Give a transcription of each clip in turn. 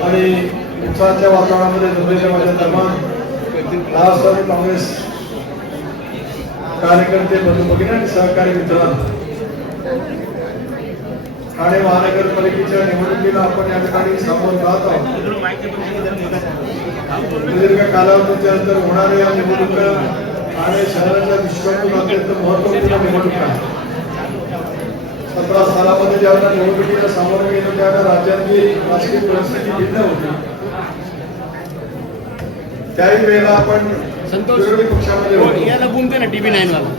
आणि उत्साहाच्या वातावरणामध्ये जमलेल्या माझ्या दरम्यान राष्ट्रवादी काँग्रेस कार्यकर्ते बंधू भगिनी आणि सहकारी मित्रांनो ठाणे महानगरपालिकेच्या निवडणुकीला आपण या ठिकाणी सामोर जात आहोत. दीर्घ कालावधीच्या नंतर होणाऱ्या या निवडणुका ठाणे शहराच्या विश्वातून अत्यंत महत्त्वपूर्ण निवडणूक आहे सतरा सालामध्ये ज्यावेळेला निवडणुकीला सामोरं गेलो त्यावेळेला राज्यातली राजकीय परिस्थिती भिन्न होती. त्याही वेळेला आपण. विरोधी पक्षामध्ये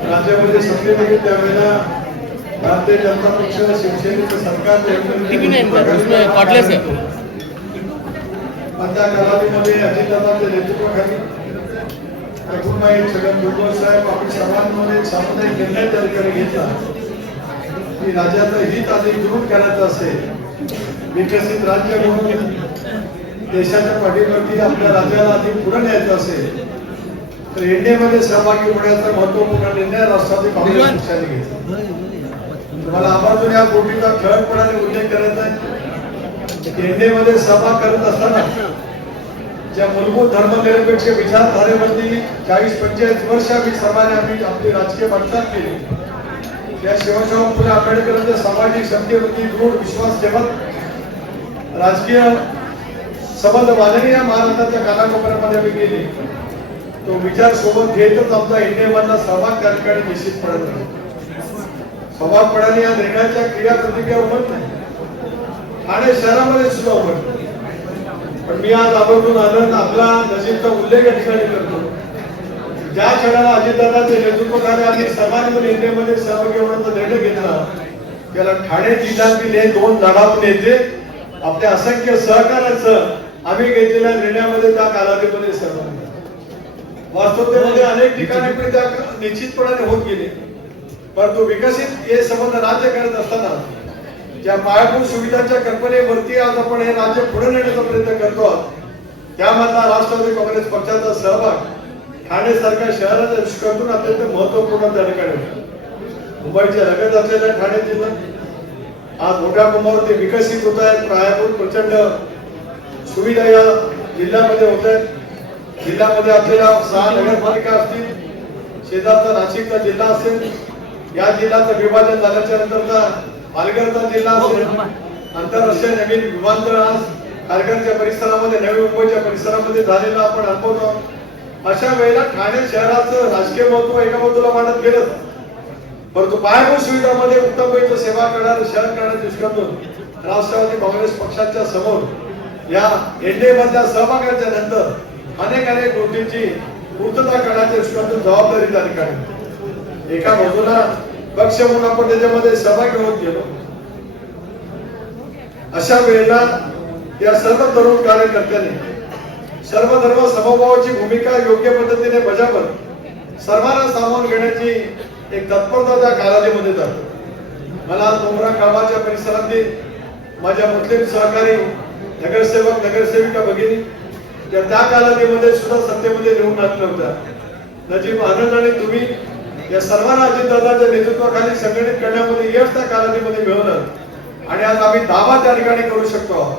राज्यामध्ये सत्तेत होते त्यावेळेला भारतीय जनता पक्ष शिवसेनेचं सरकार पण त्या कालावधीमध्ये अजितदादांच्या नेतृत्वाखाली रघुमाई छगन भुजबळ साहेब आपण सर्वांमध्ये सामुदायिक निर्णय त्या ठिकाणी घेतला. की राज्याचं हित अधिक दूर करायचं असेल विकसित राज्य म्हणून देशाच्या पाठीवरती आपल्या राज्याला अधिक पुढे न्यायचं असेल तर एनडीएमध्ये सहभागी होण्याचा महत्त्वपूर्ण निर्णय राष्ट्रवादी काँग्रेस पक्षाने घेतला. मला आवर्जून या गोष्टीचा ठळकपणाने उल्लेख करायचा आहे. एनडीएमध्ये सहभाग करत असताना ज्या मूलभूत धर्मनिरपेक्ष विचारधारेवरती चाळीस पंचेचाळीस वर्ष आम्ही सर्वांनी आम्ही आपली राजकीय वाटचाल केली. या शिवशाहू फुले आंबेडकरांच्या सामाजिक समतेवरती दृढ विश्वास ठेवत राजकीय संबंध वादनी या महाराष्ट्राच्या कानाकोपऱ्यामध्ये आम्ही गेले. तो विचार सोबत घेतच आमचा इंडियामधला सहभाग त्या ठिकाणी निश्चित पडत नाही. सहभाग पडाने या निर्णयाच्या क्रिया प्रतिक्रिया उमट नाही. ठाणे शहरामध्ये सुद्धा उमट पण मी आज आवर्जून आनंद आपला नजीबचा उल्लेख या ठिकाणी करतो. ज्या क्षणाला अजितदादांच्या नेतृत्व आम्ही सर्वांनी मिळून सहभागी होण्याचा निर्णय घेतला त्याला ठाणे जिल्ह्यातील हे दोन लढाऊ नेते आपल्या असंख्य सहकार्याचं आम्ही घेतलेल्या निर्णयामध्ये त्या कालावधीमध्ये सहभागी वास्तवतेमध्ये अनेक ठिकाणी पण त्या निश्चितपणाने होत गेले. परंतु विकसित हे संबंध राज्य करत असताना ज्या पायाभूत सुविधांच्या कल्पनेवरती आज आपण हे राज्य पुढे नेण्याचा प्रयत्न करतो आहोत त्यामधला राष्ट्रवादी काँग्रेस पक्षाचा सहभाग ठाणे सारख्या शहराच्या दृष्टिकोनातून अत्यंत महत्त्वपूर्ण त्या ठिकाणी. मुंबईच्या लगत असलेल्या ठाणे जिल्हा आज मोठ्या प्रमाणावर ते विकसित होत आहेत. पायाभूत प्रचंड सुविधा या जिल्ह्यामध्ये होत आहेत. जिल्ह्यामध्ये असलेल्या सहा नगरपालिका असतील शेजारचा नाशिकचा जिल्हा असेल या जिल्ह्याचं विभाजन झाल्याच्या नंतरचा पालघरचा जिल्हा असेल आंतरराष्ट्रीय नवीन विमानतळ आज पालघरच्या परिसरामध्ये नवी मुंबईच्या परिसरामध्ये झालेला आपण अनुभवतो. अशा वेळेला ठाणे शहराचं राजकीय महत्त्व एका बाजूला मांडत गेलं परंतु पायाभूत सुविधामध्ये उत्तमपैकी सेवा करणारं शहर करण्याच्या दृष्टीतून राष्ट्रवादी काँग्रेस पक्षाच्या समोर या एनडीए मधल्या सहभागाच्या नंतर अनेक अनेक गोष्टींची पूर्तता करण्याच्या दृष्टीतून जबाबदारी त्या ठिकाणी एका बाजूला पक्ष म्हणून आपण त्याच्यामध्ये सहभागी होत गेलो. अशा वेळेला या सर्व तरुण कार्यकर्त्यांनी सर्व धर्म समभावाची भूमिका योग्य पद्धतीने बजावत सर्वांना सामावून घेण्याची एक तत्परता त्या कालावधीमध्ये जातो. मला डोंगरा गावाच्या परिसरातील माझ्या मुस्लिम सहकारी नगरसेवक नगरसेविका भगिनी या त्या कालावधीमध्ये सुद्धा सत्तेमध्ये नेऊन आणल्या होत्या. नजीब आनंद आणि तुम्ही या सर्वांना अजितदादांच्या नेतृत्वाखाली संघटित करण्यामध्ये यश त्या कालावधीमध्ये मिळवलं. आणि आज आम्ही दावा त्या ठिकाणी करू शकतो आहोत.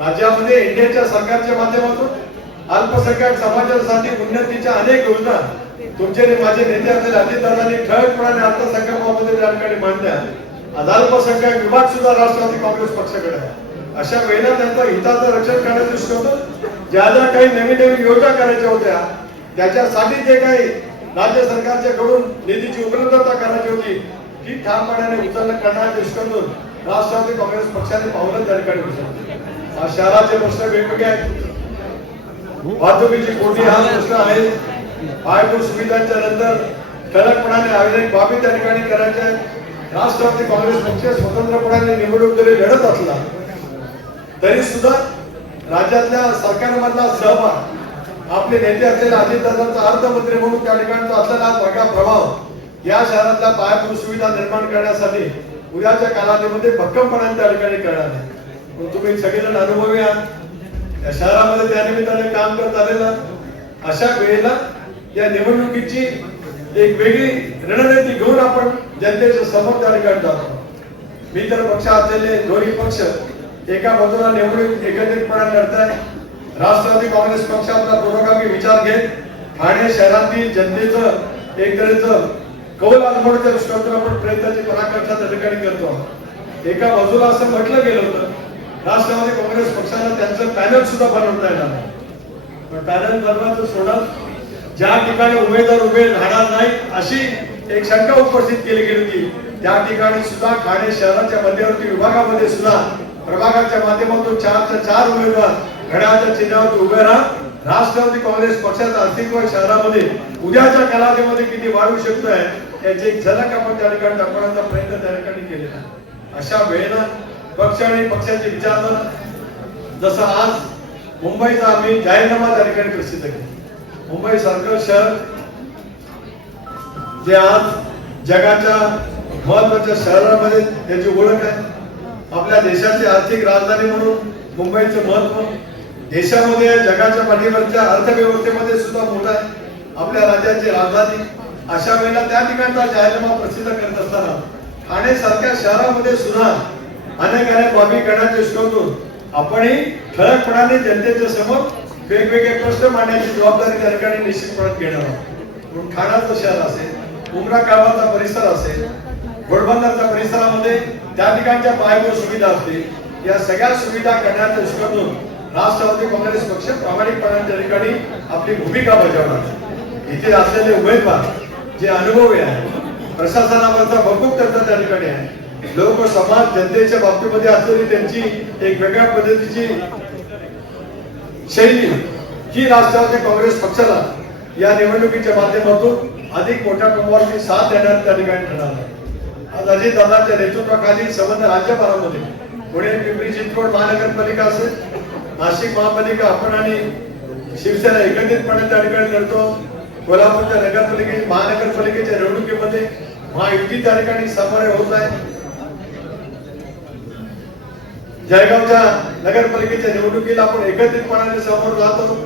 राज्यामध्ये इंडियाच्या सरकारच्या माध्यमातून अल्पसंख्याक समाजासाठी उन्नतीच्या अनेक योजना तुमचे आणि माझे नेते असलेले अजितदादांनी ठळकपणाने अल्पसंख्याकामध्ये त्या ठिकाणी मांडल्या आज अल्पसंख्याक विभाग सुद्धा राष्ट्रवादी काँग्रेस पक्षाकडे आहे. अशा वेळेला त्यांच्या हिताचं रक्षण करण्याचं दृष्टी होतं. ज्या ज्या काही नवीन नवीन योजना करायच्या होत्या त्याच्यासाठी जे काही राज्य सरकारच्या कडून निधीची उपलब्धता करायची होती ती ठामपणाने उचलणं करण्याच्या दृष्टीकोनातून राष्ट्रवादी काँग्रेस पक्षाने पावलं त्या ठिकाणी उचलली शहराचे प्रश्न वेगवेगळे आहेत. वाहतुकीची कोटी हा प्रश्न आहे. पायाभूत सुविधांच्या नंतर ठळकपणाने अनेक बाबी त्या ठिकाणी करायच्या आहेत. राष्ट्रवादी काँग्रेस पक्ष स्वतंत्रपणाने निवडणूक जरी लढत असला तरी सुद्धा राज्यातल्या सरकारमधला सहभाग आपले नेते असलेल्या अजितदादांचा अर्थमंत्री म्हणून त्या ठिकाणचा असलेला मोठा प्रभाव या शहरातल्या पायाभूत सुविधा निर्माण करण्यासाठी उद्याच्या कालावधीमध्ये भक्कमपणाने त्या ठिकाणी करणार आहे. तुम्ही सगळेजण अनुभवी आहात. या शहरामध्ये त्या निमित्ताने काम करत आलेलं अशा वेळेला या निवडणुकीची एक वेगळी रणनीती घेऊन आपण जनतेच्या समोर त्या ठिकाणी जातो. मित्र पक्ष असलेले दोन्ही पक्ष एका बाजूला निवडणूक एकत्रितपणे लढताय राष्ट्रवादी काँग्रेस पक्ष आपला पुरोगामी विचार घेत ठाणे शहरातील जनतेचं एकंदरीत कौल आजमोडच्या दृष्टीकोनातून आपण प्रयत्नाची पराकाष्ठा त्या ठिकाणी करतो. एका बाजूला असं म्हटलं गेलं होतं राष्ट्रवादी काँग्रेस पक्षाला त्यांचं पॅनल सुद्धा बनवता येणार नाही. पण पॅनल बनवायचं सोडा ज्या ठिकाणी उमेदवार उभे राहणार नाही अशी एक शंका उपस्थित केली गेली होती. त्या ठिकाणी सुद्धा ठाणे शहराच्या मध्यवर्ती विभागामध्ये सुद्धा प्रभागाच्या माध्यमातून चारच्या चार उमेदवार घड्याच्या चिन्हावर उभे राहत राष्ट्रवादी काँग्रेस पक्षाचं अस्तित्व शहरामध्ये उद्याच्या कालावधीमध्ये किती वाढू शकतोय याची एक झलक आपण त्या ठिकाणी दाखवण्याचा प्रयत्न त्या ठिकाणी केलेला अशा वेळेला पक्ष आणि पक्षाची विचारधारा जसं आज मुंबईचा आम्ही जाहीरनामा त्या ठिकाणी प्रसिद्ध केला. मुंबई सारखं शहर जे आज जगाच्या महत्त्वाच्या शहरामध्ये त्याची ओळख आहे. आपल्या देशाची आर्थिक राजधानी म्हणून मुंबईचं महत्त्व देशामध्ये जगाच्या पाठीवरच्या अर्थव्यवस्थेमध्ये सुद्धा मोठं आहे. आपल्या राज्याची राजधानी अशा वेळेला त्या ठिकाणचा जाहीरनामा प्रसिद्ध करत असताना ठाणे सारख्या शहरामध्ये सुद्धा अनेक अनेक बाबी करण्याचे दृष्टीकोनातून आपणही ठळकपणाने जनतेच्या समोर वेगवेगळे प्रश्न मांडण्याची जबाबदारी त्या ठिकाणी निश्चितपणे घेणार आहोत. म्हणून ठाण्याचं शहर असेल उमरा काळाचा परिसर असेल घोडबंदरच्या परिसरामध्ये त्या ठिकाणच्या पायाभूत सुविधा असतील या सगळ्या सुविधा करण्याच्या दृष्टीकोनातून राष्ट्रवादी काँग्रेस पक्ष प्रामाणिकपणे त्या ठिकाणी आपली भूमिका बजावणार इथे असलेले उमेदवार जे अनुभवी आहे प्रशासनावरचा भरपूर त्यांचा त्या ठिकाणी आहे. लोक समाज जनतेच्या बाबतीमध्ये असलेली त्यांची एक वेगळ्या पद्धतीची शैली. ही राष्ट्रवादी काँग्रेस पक्षाला या निवडणुकीच्या माध्यमातून अधिक मोठ्या प्रमाणावरती साथ देण्यात त्या ठिकाणी ठरणार आहे. आज अजित दादाच्या नेतृत्वाखाली संबंध राज्यभरामध्ये. पुणे पिंपरी चिंचवड महानगरपालिका असेल नाशिक महापालिका आपण आणि शिवसेना एकत्रितपणे त्या ठिकाणी लढतो. कोल्हापूरच्या नगरपालिके महानगरपालिकेच्या निवडणुकीमध्ये महायुती त्या ठिकाणी समन्वय होत आहे. जळगावच्या नगरपालिकेच्या निवडणुकीला आपण एकत्रितपणाने समोर जातो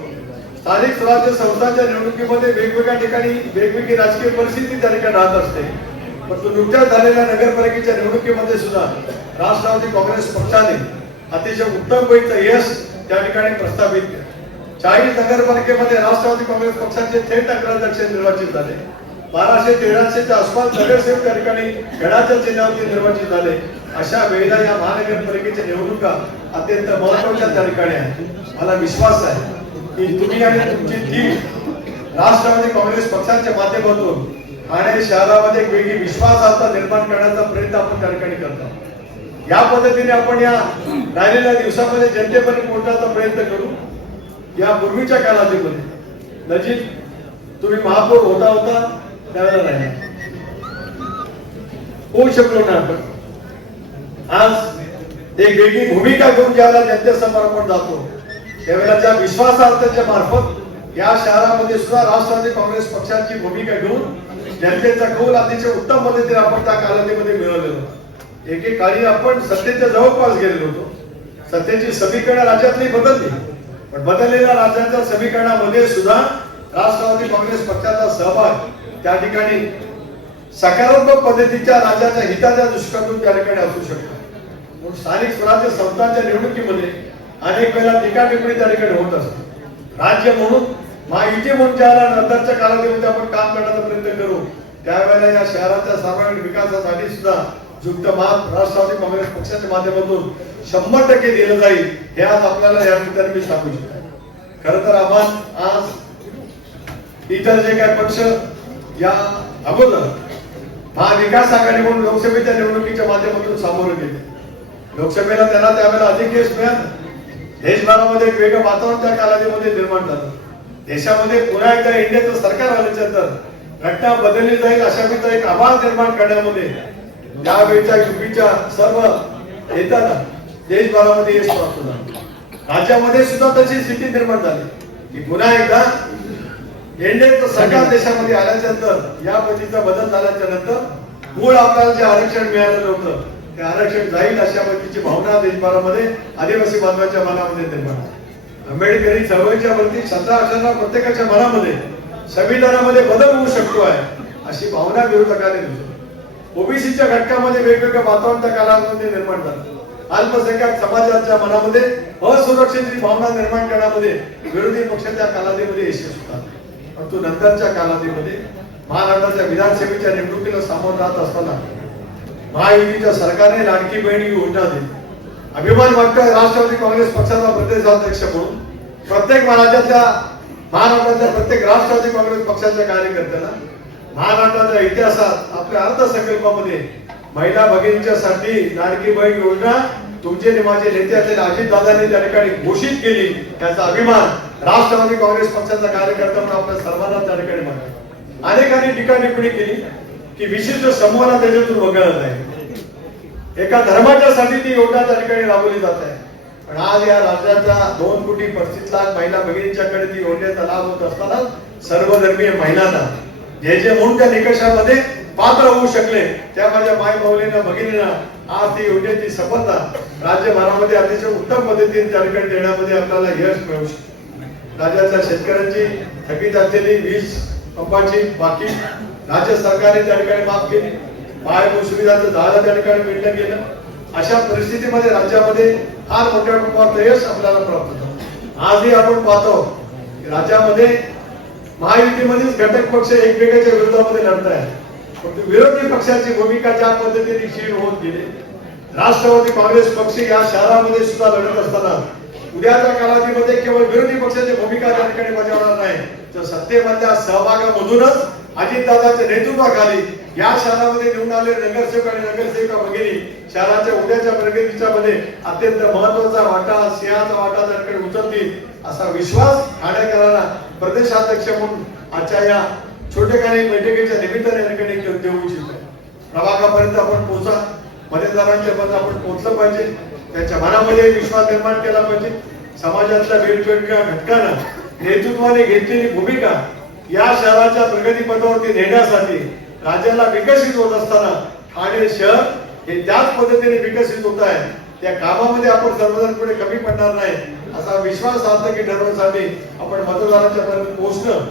स्थानिक स्वराज्य संस्थांच्या निवडणुकीमध्ये वेगवेगळ्या ठिकाणी वेगवेगळी राजकीय परिस्थिती त्या ठिकाणी राहत असते. परंतु नुकत्याच झालेल्या नगरपालिकेच्या निवडणुकीमध्ये सुद्धा राष्ट्रवादी काँग्रेस पक्षाने अतिशय उत्तम पैकीचं यश त्या ठिकाणी प्रस्थापित केलं. चाळीस नगरपालिकेमध्ये राष्ट्रवादी काँग्रेस पक्षाचे थेट अग्राध्यक्ष निर्वाचित झाले. बाराशे तेराशेच्या आसपास नगरसेवक त्या ठिकाणी गडाच्या चिन्हावरती निर्वाचित झाले. अशा वेळेला या महानगरपालिकेच्या निवडणुका अत्यंत महत्त्वाच्या त्या ठिकाणी आहे मला विश्वास आहे की तुम्ही आणि तुमची टीम राष्ट्रवादी काँग्रेस पक्षाच्या माध्यमातून ठाणे शहरामध्ये एक वेगळी विश्वासार्हता निर्माण करण्याचा प्रयत्न आपण त्या ठिकाणी करतो. या पद्धतीने आपण या राहिलेल्या दिवसामध्ये जनतेपर्यंत पोहोचण्याचा प्रयत्न करू. या पूर्वीच्या कालावधीमध्ये नजीक तुम्ही महापौर होता होता. त्यावेळेला नाही होऊ शकलो ना आपण. आज एक वेगळी भूमिका घेऊन ज्यावेळेला जनतेसमोर आपण जातो त्यावेळेला त्या विश्वासार्थाच्या मार्फत या शहरामध्ये सुद्धा राष्ट्रवादी काँग्रेस पक्षाची भूमिका घेऊन जनतेचा कौल अतिशय उत्तम पद्धतीने आपण त्या कालावधीमध्ये मिळवलेलो होतो. एकेकाळी आपण सत्तेच्या जवळपास गेलेलो होतो. सत्तेची समीकरण राज्यातली बदलली. पण बदललेल्या राज्याच्या समीकरणामध्ये सुद्धा राष्ट्रवादी काँग्रेस पक्षाचा सहभाग त्या ठिकाणी सकारात्मक पद्धतीच्या राज्याच्या हिताच्या दृष्टीकोनातून त्या ठिकाणी असू शकतो. म्हणून स्थानिक स्वराज्य संस्थांच्या निवडणुकीमध्ये अनेक वेळा टीका टिप्पणी त्या ठिकाणी होत असते. राज्य म्हणून माहिती म्हणून ज्याला नंतरच्या कालावधीमध्ये आपण काम करण्याचा प्रयत्न करू त्यावेळेला या शहराच्या सामाजिक विकासासाठी सुद्धा युक्त मात राष्ट्रवादी काँग्रेस पक्षाच्या माध्यमातून शंभर टक्के दिलं जाईल हे आज आपल्याला या ठिकाणी मी सांगू शकतो. खर तर आपण आज इतर जे काही पक्ष या अगोदर महाविकास आघाडी म्हणून लोकसभेच्या निवडणुकीच्या माध्यमातून सामोरे गेले. लोकसभेला त्यांना त्यावेळेला अधिक यश मिळालं. देशभरामध्ये एक वेगळं वातावरण त्या कालावधीमध्ये निर्माण झालं. देशामध्ये पुन्हा एकदा इंडियाचं सरकार आल्याच्यानंतर घटना बदलली जाईल अशा प्रकारचा एक आभार निर्माण करण्यामध्ये त्यावेळच्या युपीच्या सर्व नेत्यांना देशभरामध्ये यश प्राप्त झालं. राज्यामध्ये सुद्धा तशी स्थिती निर्माण झाली. की पुन्हा एकदा एनडीएचं सरकार देशामध्ये आल्याच्यानंतर या पद्धतीचा बदल झाल्याच्यानंतर मूळ आपल्याला जे आरक्षण मिळालेलं होतं ते आरक्षण जाईल अशा पद्धतीची भावना देशभरामध्ये आदिवासी बांधवाच्या मनामध्ये निर्माण झाली. आंबेडकरी चळवळीच्या वरती श्रद्धा असणाऱ्या प्रत्येकाच्या मनामध्ये संविधानामध्ये बदल होऊ शकतो आहे अशी भावना विरोधकाने दिली. ओबीसीच्या घटकामध्ये वेगवेगळं वातावरण त्या कालावधीमध्ये निर्माण झालं. अल्पसंख्याक समाजाच्या मनामध्ये असुरक्षेची भावना निर्माण करण्यामध्ये विरोधी पक्षाच्या कालावधीमध्ये यशस्वी होतात परंतु नंतरच्या कालावधीमध्ये महाराष्ट्राच्या विधानसभेच्या निवडणुकीला सामोरं जात असताना महायुतीच्या सरकारने लाडकी बहीण ही योजना दिली. अभिमान वाटतोय राष्ट्रवादी काँग्रेस पक्षाचा प्रदेशाध्यक्ष म्हणून प्रत्येक राज्याच्या महाराष्ट्राच्या प्रत्येक राष्ट्रवादी काँग्रेस पक्षाच्या कार्यकर्त्यांना महाराष्ट्राच्या इतिहासात आपल्या अर्थसंकल्पामध्ये महिला भगिनींच्यासाठी लाडकी बहीण योजना तुमचे माझे नेते असलेले अजित दादांनी त्या ठिकाणी घोषित केली. त्याचा अभिमान राष्ट्रवादी काँग्रेस पक्षाचा कार्यकर्ता म्हणून आपल्या सर्वांना त्या ठिकाणी म्हणतो अनेकांनी टीका टिप्पणी केली की विशिष्ट समूहाला त्याच्यातून वगळत आहे एका धर्माच्या साठी ती योजना त्या ठिकाणी राबवली जात आहे. पण आज या राज्याच्या दोन कोटी पस्तीस लाख महिला भगिनींच्याकडे ती योजनेचा लाभ होत असताना सर्वधर्मीय महिलांना जे जे म्हणून त्या निकषामध्ये पात्र होऊ शकले त्या माझ्या माय माऊलींना भगिनींना आज ती योजनेची सफलता राज्यभरामध्ये अतिशय उत्तम पद्धतीने त्या ठिकाणी देण्यामध्ये आपल्याला यश मिळू शकते. राज्यातल्या शेतकऱ्यांची थकीत असलेली वीज पंपाची बाकी. राज्य सरकारने त्या ठिकाणी माफ केली. पायाभूत सुविधाचं झालं त्या ठिकाणी मिळलं गेलं. अशा परिस्थितीमध्ये राज्यामध्ये फार मोठ्या प्रमाणात यश आपल्याला प्राप्त होतं आजही आपण पाहतो राज्यामध्ये महायुतीमध्येच घटक पक्ष एकमेकांच्या विरोधामध्ये लढत आहे परंतु विरोधी पक्षाची भूमिका ज्या पद्धतीने क्षीण होत गेली. राष्ट्रवादी काँग्रेस पक्ष या शहरामध्ये सुद्धा लढत असताना उद्याच्या कालावधीमध्ये केवळ विरोधी पक्षाची भूमिका त्या ठिकाणी बजावणार नाही. तर सत्तेमधल्या सहभागामधूनच अजितदादाच्या नेतृत्वाखाली या शहरामध्ये निवडून आले नगरसेवक आणि नगरसेविका भगिनी. शहराच्या उद्याच्या प्रगतीच्या मध्ये अत्यंत महत्त्वाचा वाटा सिंहाचा वाटा त्या ठिकाणी उचलतील असा विश्वास ठाणेकरांना प्रदेशाध्यक्ष म्हणून आजच्या या छोटेखानी बैठकीच्या निमित्ताने या ठिकाणी देऊ इच्छित. आहे प्रभागापर्यंत आपण पोहोचा. मतदारांच्या पर्यंत आपण पोहोचलं पाहिजे. त्यांच्या मनामध्ये विश्वास निर्माण केला पाहिजे. समाजातल्या वेगवेगळ्या घटकांना नेतृत्वाने घेतलेली भूमिका या शहराच्या प्रगतीपथावरती नेण्यासाठी राज्याला विकसित होत असताना ठाणे शहर हे त्याच पद्धतीने विकसित होत आहे. त्या कामामध्ये आपण सर्वजण पुढे कमी पडणार नाही असा विश्वास सार्थकी ठरवण्यासाठी आपण मतदारांच्या पर्यंत पोहोचणं